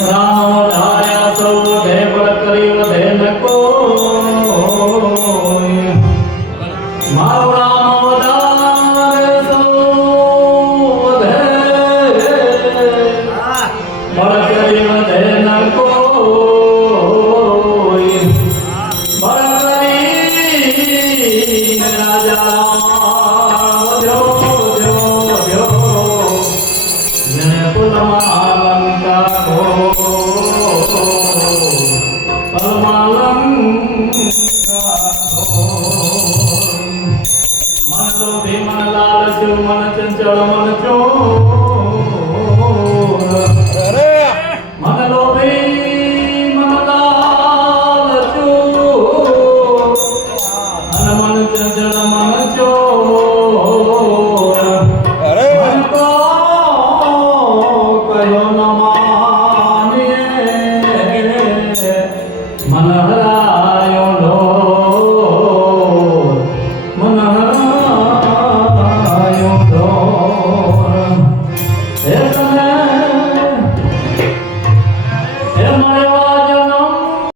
રામ ધાર્યા સૌ વધે બળ કરી વધે ન કોઈ મારો રામ વધારે સૌ વધે બળ કરી વધે ન કોઈ બળ કરી રાજા मन चंचल मन चोर मन लोभी मन लालचोर मन चंचल मन चोर मन को कहो न मानिए मन हरा